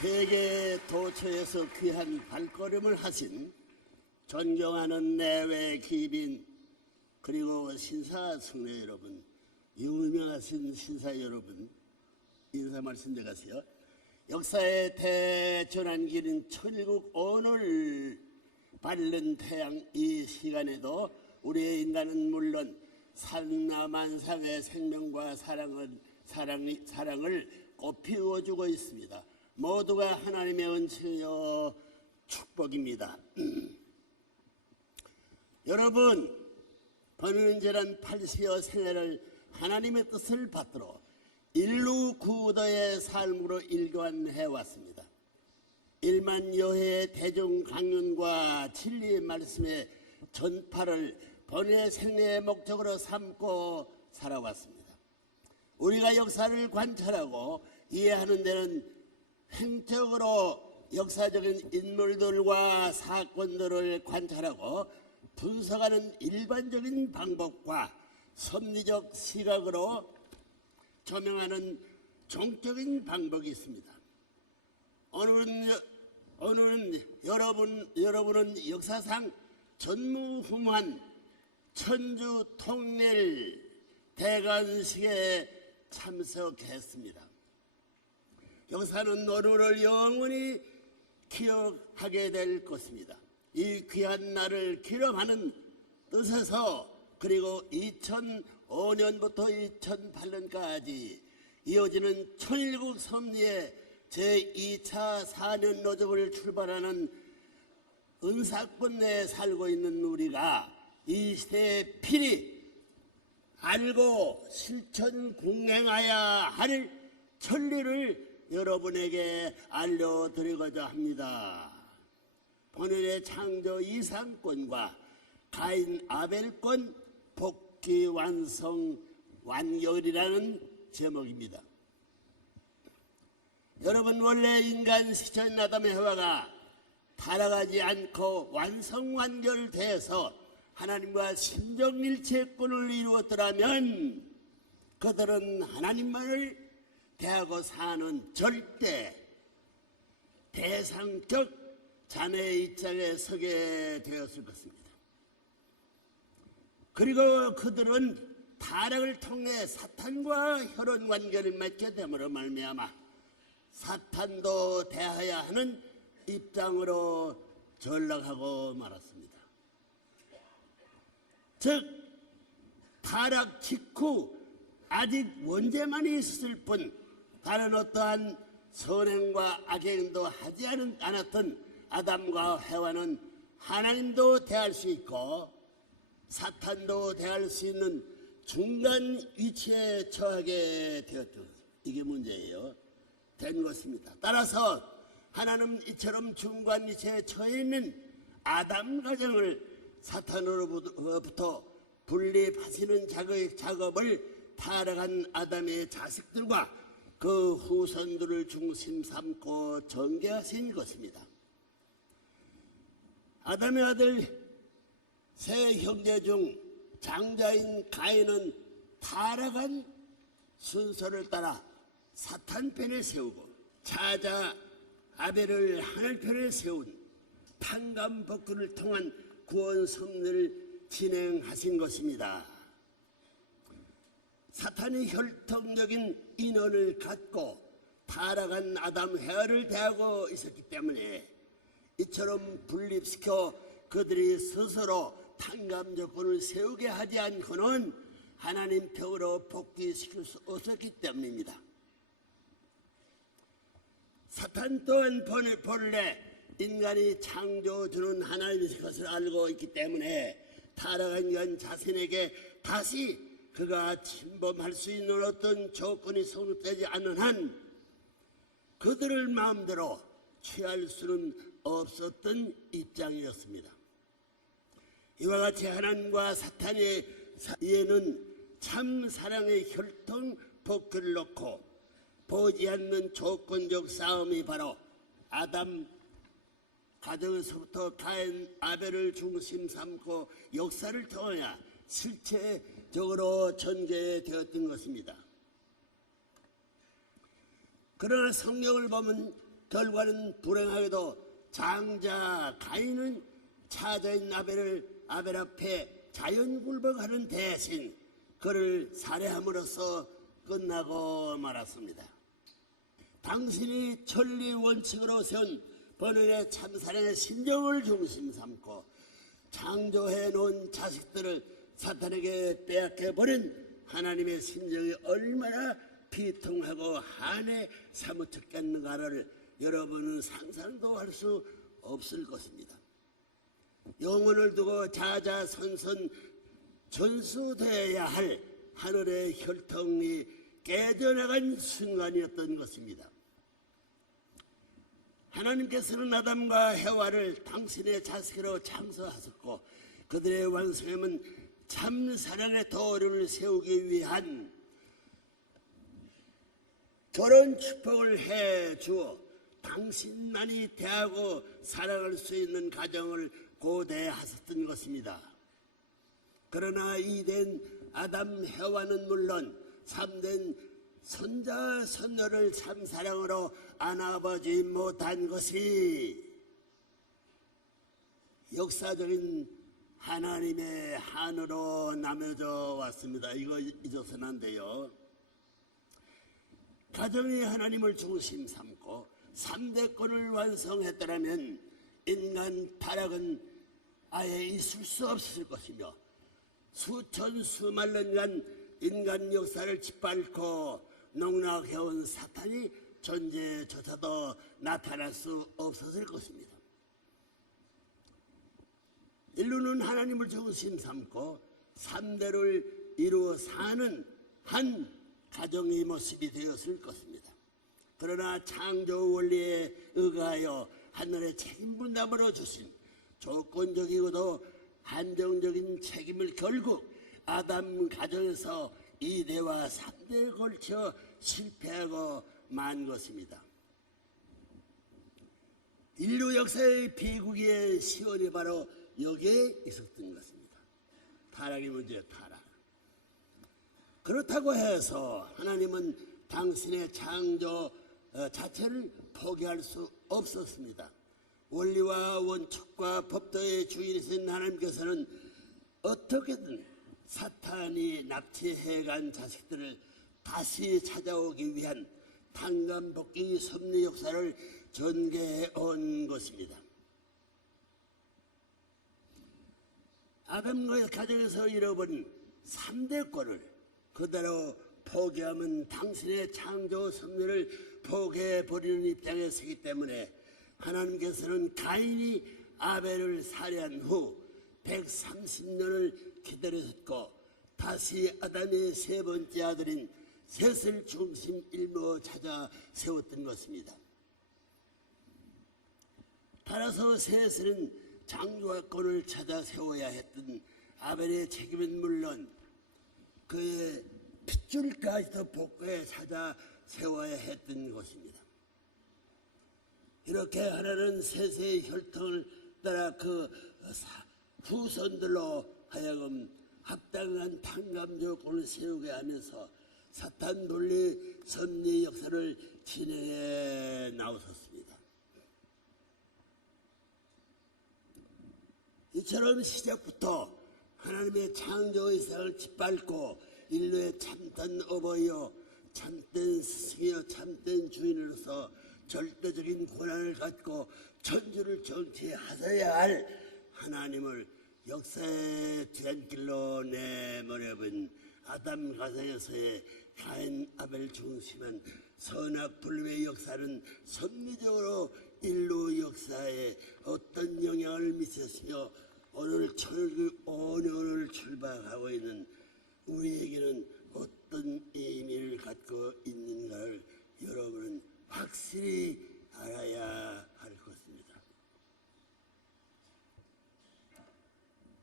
세계 도처에서 귀한 발걸음을 하신 존경하는 내외 귀빈 그리고 신사숙녀 여러분, 유명하신 신사 여러분, 인사 말씀 드리세요. 역사의 대전환기는 천일국 오늘 밝은 태양 이 시간에도 우리의 인간은 물론 산나만상의 생명과 사랑을 꽃피워주고 있습니다. 모두가 하나님의 은혜여 축복입니다. 여러분, 번은절한 80여 생애를 하나님의 뜻을 받들어 인류 구도의 삶으로 일관해왔습니다. 1만 여회의 대중 강연과 진리의 말씀의 전파를 본인의 생애의 목적으로 삼고 살아왔습니다. 우리가 역사를 관찰하고 이해하는 데는 횡적으로 역사적인 인물들과 사건들을 관찰하고 분석하는 일반적인 방법과 섭리적 시각으로 조명하는 종적인 방법이 있습니다. 오늘은 여러분은 역사상 전무후무한 천주 통일 대관식에 참석했습니다. 역사는 오늘을 영원히 기억하게 될 것입니다. 이 귀한 날을 기념하는 뜻에서 그리고 2005년부터 2008년까지 이어지는 천일국 섭리의 제2차 4년 노정을 출발하는 은사권 내에 살고 있는 우리가 이 시대에 필히 알고 실천 공행해야 할 천리를 여러분에게 알려드리고자 합니다. 본인의 창조 이상권과 가인 아벨권 복귀 완성 완결이라는 제목입니다. 여러분, 원래 인간 시초인 아담의 해와가 타락하지 않고 완성 완결돼서 하나님과 신정일체권을 이루었더라면 그들은 하나님만을 대하고 사는 절대 대상적 자매의 입장에 서게 되었을 것입니다. 그리고 그들은 타락을 통해 사탄과 혈연 관계를 맺게 됨으로 말미암아 사탄도 대하여야 하는 입장으로 전락하고 말았습니다. 즉 타락 직후 아직 원죄만이 있었을 뿐 다른 어떠한 선행과 악행도 하지 않았던 아담과 해와는 하나님도 대할 수 있고 사탄도 대할 수 있는 중간 위치에 처하게 되었죠. 이게 문제예요. 된 것입니다. 따라서 하나님 이처럼 중간 위치에 처해 있는 아담 가정을 사탄으로부터 분립하시는 작업을 타락한 아담의 자식들과 그 후손들을 중심 삼고 전개하신 것입니다. 아담의 아들 세 형제 중 장자인 가인은 타락한 순서를 따라 사탄 편에 세우고 차자 아벨을 하늘 편에 세운 탕감법규를 통한 구원 섭리를 진행하신 것입니다. 사탄이 혈통적인 인연을 갖고 타락한 아담 해와를 대하고 있었기 때문에 이처럼 분립시켜 그들이 스스로 탕감 조건을 세우게 하지 않고는 하나님 편으로 복귀시킬 수 없었기 때문입니다. 사탄 또한 본래 인간이 창조주는 하나님의 것을 알고 있기 때문에 타락한 인간 자신에게 다시 그가 침범할 수 있는 어떤 조건이 성립되지 않는 한 그들을 마음대로 취할 수는 없었던 입장이었습니다. 이와 같이 하나님과 사탄의 사이에는 참 사랑의 혈통 법규를 놓고 보지 않는 조건적 싸움이 바로 아담 가정에서부터 가인 아벨을 중심 삼고 역사를 통하여 실체적으로 전개되었던 것입니다. 그러나 성경을 보면 결과는 불행하게도 장자 가인은 차자인 아벨 앞에 자연굴복하는 대신 그를 살해함으로써 끝나고 말았습니다. 당신이 천리 원칙으로 세운 번원의 참사랑의 신정을 중심 삼고 창조해 놓은 자식들을 사탄에게 빼앗겨버린 하나님의 심정이 얼마나 비통하고 한에 사무쳤겠는가를 여러분은 상상도 할 수 없을 것입니다. 영혼을 두고 자자선선 전수되어야 할 하늘의 혈통이 깨져나간 순간이었던 것입니다. 하나님께서는 아담과 해와를 당신의 자식으로 창조하셨고 그들의 완성함은 참 사랑의 도를 세우기 위한 결혼 축복을 해 주어 당신만이 대하고 사랑할 수 있는 가정을 고대하셨던 것입니다. 그러나 이된 아담 해와는 물론 참된 손자 손녀를 참 사랑으로 안아보지 못한 것이 역사적인 하나님의 한으로 남겨져 왔습니다. 이거 잊어서는 안 돼요. 가정이 하나님을 중심 삼고 3대권을 완성했더라면 인간 타락은 아예 있을 수 없을 것이며 수천 수만 년간 인간 역사를 짓밟고 농락해온 사탄이 존재조차도 나타날 수 없었을 것입니다. 인류는 하나님을 중심 삼고 3대를 이루어 사는 한 가정의 모습이 되었을 것입니다. 그러나 창조 원리에 의하여 하늘의 책임 분담으로 주신 조건적이고도 한정적인 책임을 결국 아담 가정에서 2대와 3대에 걸쳐 실패하고 만 것입니다. 인류 역사의 비극의 시원이 바로 여기에 있었던 것입니다. 타락의 문제예요. 타락. 그렇다고 해서 하나님은 당신의 창조 자체를 포기할 수 없었습니다. 원리와 원칙과 법도의 주인이신 하나님께서는 어떻게든 사탄이 납치해간 자식들을 다시 찾아오기 위한 탕감복귀 섭리 역사를 전개해 온 것입니다. 아담과 가정에서 잃어버린 3대권을 그대로 포기하면 당신의 창조 섭리를 포기해버리는 입장에 서기 때문에 하나님께서는 가인이 아벨을 살해한 후 130년을 기다렸고 다시 아담의 세 번째 아들인 셋을 중심 일모 찾아 세웠던 것입니다. 따라서 셋은 창조권을 찾아 세워야 했던 아벨의 책임은 물론 그의 핏줄까지도 복구해 찾아 세워야 했던 것입니다. 이렇게 하나는 셋의 혈통을 따라 그 후손들로 하여금 합당한 탕감 조건을 세우게 하면서 사탄 논리 섭리 역사를 진행해 나오셨습니다. 이처럼 시작부터 하나님의 창조의 세상을 짓밟고 인류의 참된 어버이요 참된 스승이요 참된 주인으로서 절대적인 권한을 갖고 천주를 정치하셔야 할 하나님을 역사의 뒤안길로 내몰아본 아담 가정에서의 가인 아벨 중심한 선악불림의 역사는 섭리적으로 인류 역사에 어떤 영향을 미쳤으며 오늘 출발하고 있는 우리에게는 어떤 의미를 갖고 있는가를 여러분은 확실히 알아야 할 것입니다.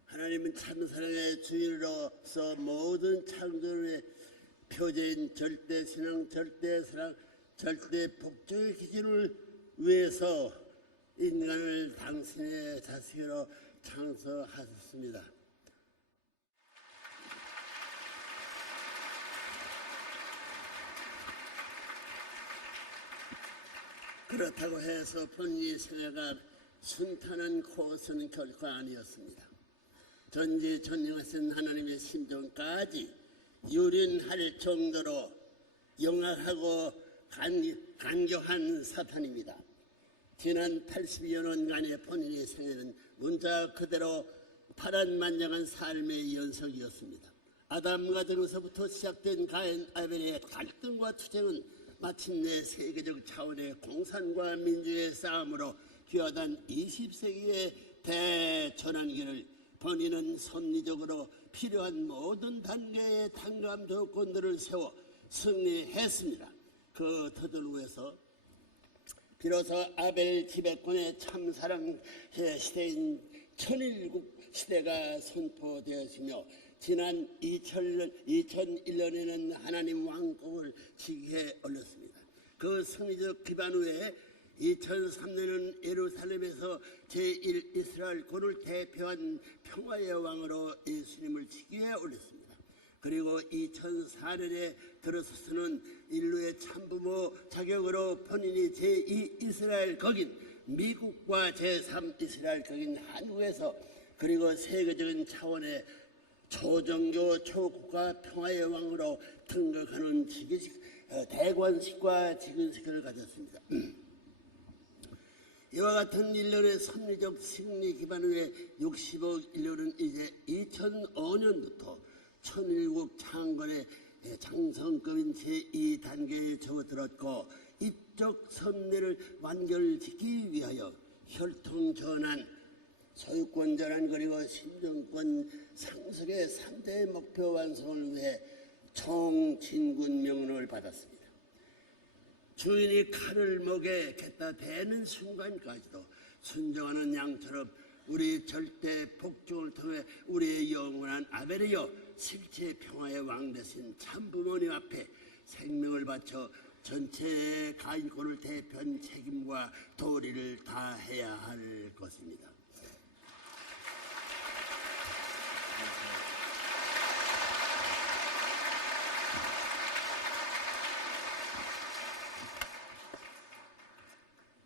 하나님은 참사랑의 주인으로서 모든 창조의 표제인 절대신앙, 절대사랑, 절대복종의 기준을 위해서 인간을 당신의 자식으로 창조하셨습니다. 그렇다고 해서 본인의 생애가 순탄한 코스는 결코 아니었습니다. 전지전능하신 하나님의 심정까지 유린할 정도로 영악하고 간교한 사탄입니다. 지난 80여 년간의 본인의 생애는 문자 그대로 파란만장한 삶의 연속이었습니다. 아담과 등에서부터 시작된 가인 아벨의 갈등과 투쟁은 마침내 세계적 차원의 공산과 민주의 싸움으로 귀하단 20세기의 대전환기를 본인은 섭리적으로 필요한 모든 단계의 tan감 조건들을 세워 승리했습니다. 그 터들 위에서 비로소 아벨 지배권의 참사랑 시대인 천일국 시대가 선포되었으며 지난 2001년에는 하나님 왕국을 지기에 올렸습니다. 그 승리적 기반 위에 2003년은 예루살렘에서 제1 이스라엘권을 대표한 평화의 왕으로 예수님을 지기에 올렸습니다. 그리고 2004년에 들어서서는 인류의 참부모 자격으로 본인이 제2 이스라엘 거긴 미국과 제3 이스라엘 거긴 한국에서 그리고 세계적인 차원의 초종교 초국가 평화의 왕으로 등극하는 대관식과 직은식을 가졌습니다. 이와 같은 일련의 섭리적 승리 기반 위에 60억 인류는 이제 2005년부터 천일국 창건의 장성급인 제2단계에 접어들었고 이쪽 섭리를 완결짓기 위하여 혈통전환, 소유권전환 그리고 심정권 상속의 3대 목표 완성을 위해 총진군 명령을 받았습니다. 주인이 칼을 목에 갖다 대는 순간까지도 순종하는 양처럼 우리 절대 복종을 통해 우리의 영원한 아벨이여 실제 평화의 왕 되신 참부모님 앞에 생명을 바쳐 전체 가인권을 대표한 책임과 도리를 다해야 할 것입니다.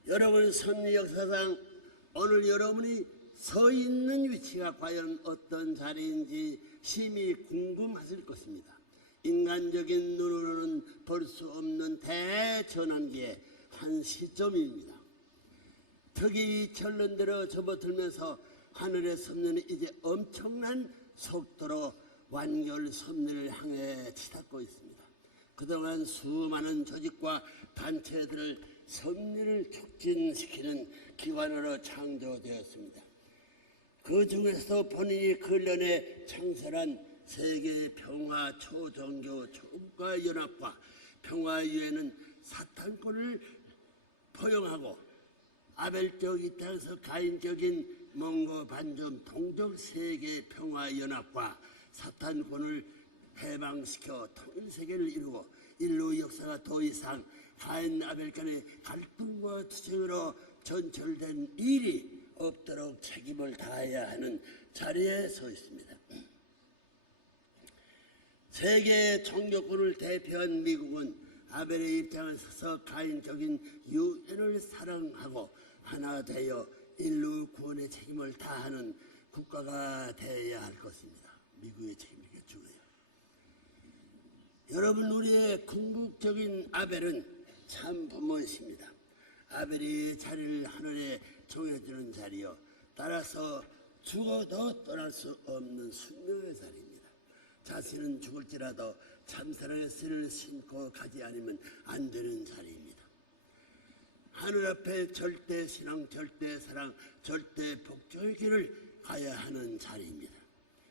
여러분 섭리 역사상 오늘 여러분이 서 있는 위치가 과연 어떤 자리인지 심히 궁금하실 것입니다. 인간적인 눈으로는 볼 수 없는 대전환기의 한 시점입니다. 턱이 결론대로 접어들면서 하늘의 섭리는 이제 엄청난 속도로 완결 섭리를 향해 치닫고 있습니다. 그동안 수많은 조직과 단체들을 섭리를 촉진시키는 기관으로 창조되었습니다. 그 중에서도 본인이 근련에 창설한 세계 평화 초종교 초국가 연합과 평화유엔은 사탄권을 포용하고 아벨적 이 땅에서 가인적인 몽고 반점 동족 세계 평화연합과 사탄권을 해방시켜 통일세계를 이루고 인류 역사가 더 이상 가인 아벨 간의 갈등과 투쟁으로 전철된 일이 없도록 책임을 다해야 하는 자리에 서 있습니다. 세계 종교권을 대표한 미국은 아벨의 입장에 서서 가인적인 유엔을 사랑하고 하나 되어 인류 구원의 책임을 다하는 국가가 되어야 할 것입니다. 미국의 책임이 중요해요. 여러분, 우리의 궁극적인 아벨은 참 부모이십니다. 아벨이 자리를 하늘에 정해주는 자리요, 따라서 죽어도 떠날 수 없는 숙명의 자리입니다. 자신은 죽을지라도 참사랑의 씨를 신고 가지 않으면 안 되는 자리입니다. 하늘 앞에 절대 신앙, 절대 사랑, 절대 복종의 길을 가야 하는 자리입니다.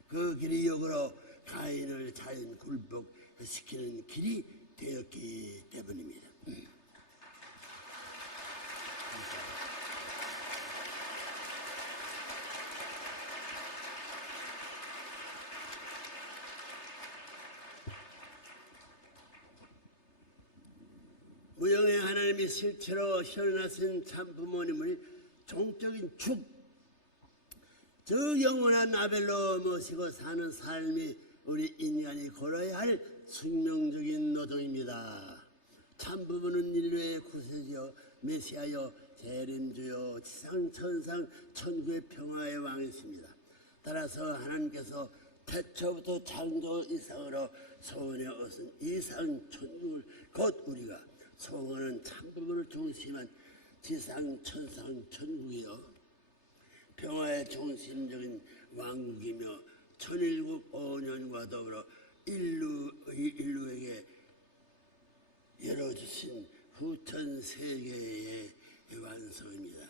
그 길이 역으로 가인을 자연 굴복시키는 길이 되었기 때문입니다. 무형의 하나님이 실체로 현하신 참부모님을 종적인 저 영원한 아벨로 모시고 사는 삶이 우리 인간이 걸어야 할 숙명적인 노동입니다. 참부모는 인류의 구세주여 메시아여 재림주여 지상천상 천국의 평화의 왕이십니다. 따라서 하나님께서 태초부터 창조 이상으로 소원해 오신 이상 천국을 곧 우리가 소원하는 참부모를 중심한 지상 천상 천국이요 평화의 중심적인 왕국이며 천일국 5년과 더불어 인류에게 열어주신 후천 세계의 완성입니다.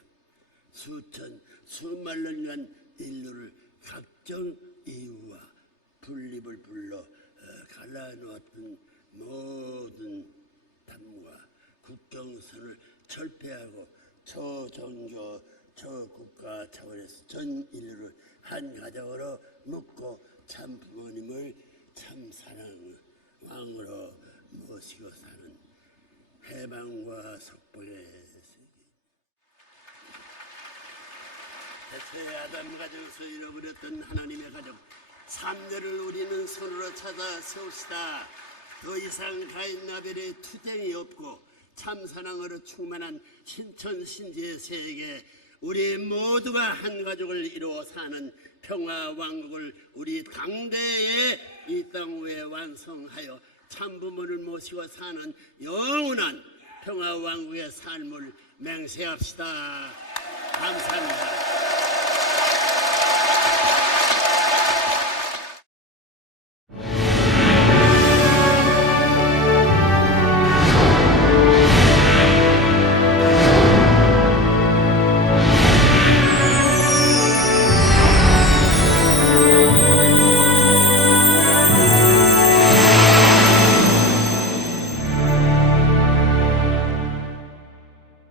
수만 년간 인류를 각종 이유와 분립을 불러 갈라놓았던 모든 담과 국경선을 철폐하고 초종교 초국가 차원에서 전 인류를 한 가정으로 묶고 참 부모님을 참 사랑 왕으로 모시고 사는 해방과 속복의 세계. 대초에 아담 가정에서 잃어버렸던 하나님의 가정 3대를 우리는 손으로 찾아 세웁시다. 더 이상 가인 아벨의 투쟁이 없고 참 사랑으로 충만한 신천신지의 세계, 우리 모두가 한 가족을 이루어 사는 평화 왕국을 우리 당대에 이 땅 위에 완성하여 참부모를 모시고 사는 영원한 평화 왕국의 삶을 맹세합시다. 감사합니다.